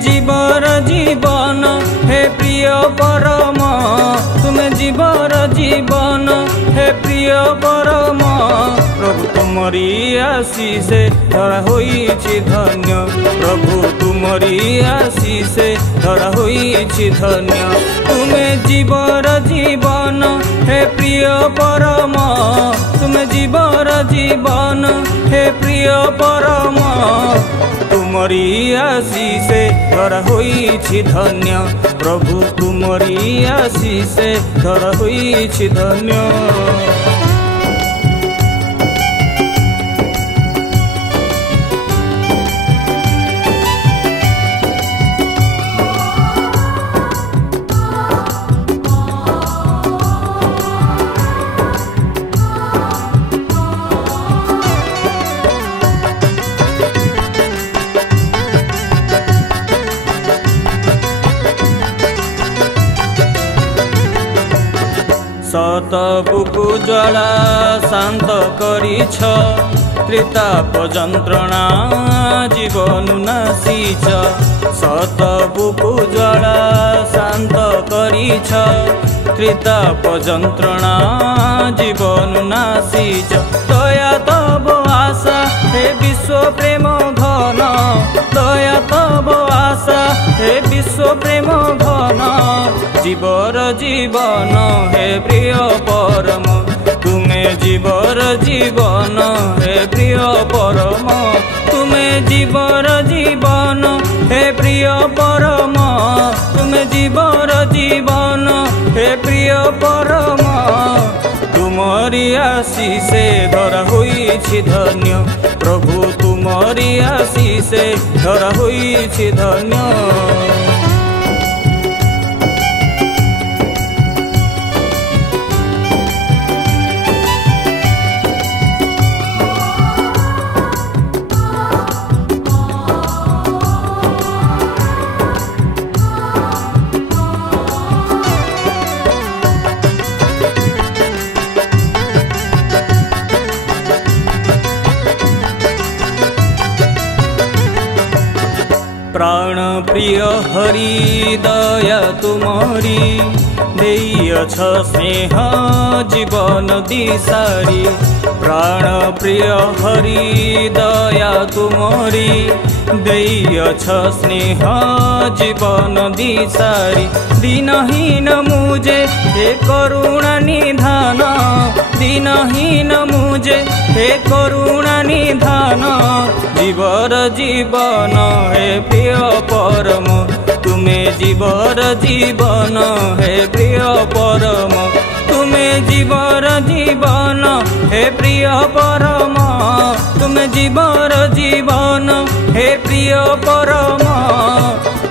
जीवर जीवन हे प्रिय परम तुमे जीवर जीवन हे प्रिय परम प्रभु तुमरी आशीषे धरा होईछि धन्य प्रभु तुमरी आशीषे धरा होईछि धन्य तुमे जीवर जीवन हे प्रिय परम तुमे जीवर जीवन हे प्रिय परम तुमरी आशीषे धरा होईछि धन्य प्रभु तुमरी आशीषे धरा होईछि धन्य। सत बुकु ज्वाला शांत करिछ त्रिताप जंत्रणा जीवन नासीच सत बुकु ज्वाला शांत करिछ त्रिताप जंत्रणा जीवन नासीच दया तब आशा हे विश्व प्रेम घन दया तब आशा हे विश्व प्रेम घन जीवर जीवन हे प्रिय परम तुमे जीवर जीवन हे प्रिय परम तुमे जीवर जीवन हे प्रिय परम तुमे जीवर जीवन हे प्रिय परम तुमरी आशीषे धरा होईछि धन्य प्रभु तुमरी आशीषे धरा होईछि धन्य। प्राण प्रिय हरि दया तुमरी देयछ स्नेह जीवन दिसारी प्राण प्रिय हरि दया तुमरी देयछ स्नेह जीवन दिसारी दीनहीन मुझे हे करुणा निधान दीनहीन मुझे हे करुणा निधान जीवर जीवन हे प्रिय परम तुमे जीवर जीवन हे प्रिय परम तुमे जीवर जीवन हे प्रिय परम तुमे जीवर जीवन हे प्रिय परम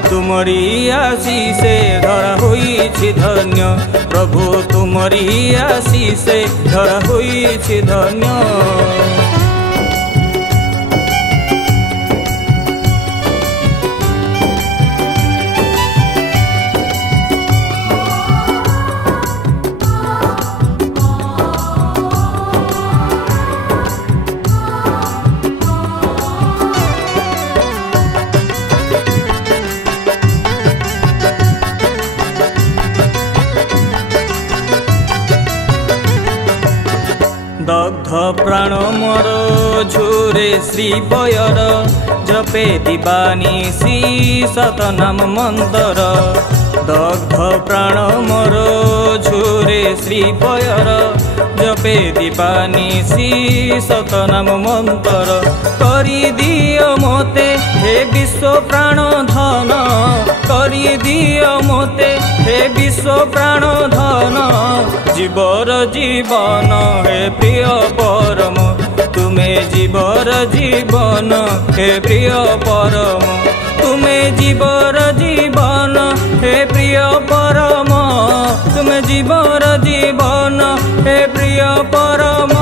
तुमरी आशीषे धरा होईछि धन्य प्रभु तुमरी आशीषे धरा होईछि धन्य। दग्ध प्राण मोर झुरे श्री पयर जपे दीवानी सी सतनाम मंतर दग्ध प्राण मोर झुरे श्री पयर जपे दीवानी सी सतनाम मंतर करी दियो मोते हे विश्व प्राण धन करी दियो मोते हे विश्व प्राण धन जीवर जीवन हे प्रिय परम तुमे जीवर जीवन हे प्रिय परम तुमे जीवर जीवन हे प्रिय परम तुमे जीवर जीवन हे प्रिय परम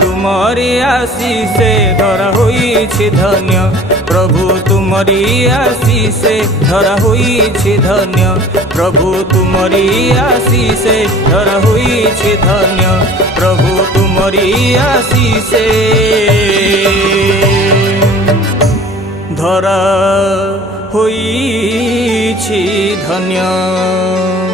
तुमरी आशीषे धरा होईछि धन्य प्रभु तुमरी आशीषे धरा होईछि धन्य प्रभु तुमरी आशीषे धरा होईछि धन्य प्रभु तुमरी आशीषे धरा ହୋଇଛି ଧନ୍ୟ।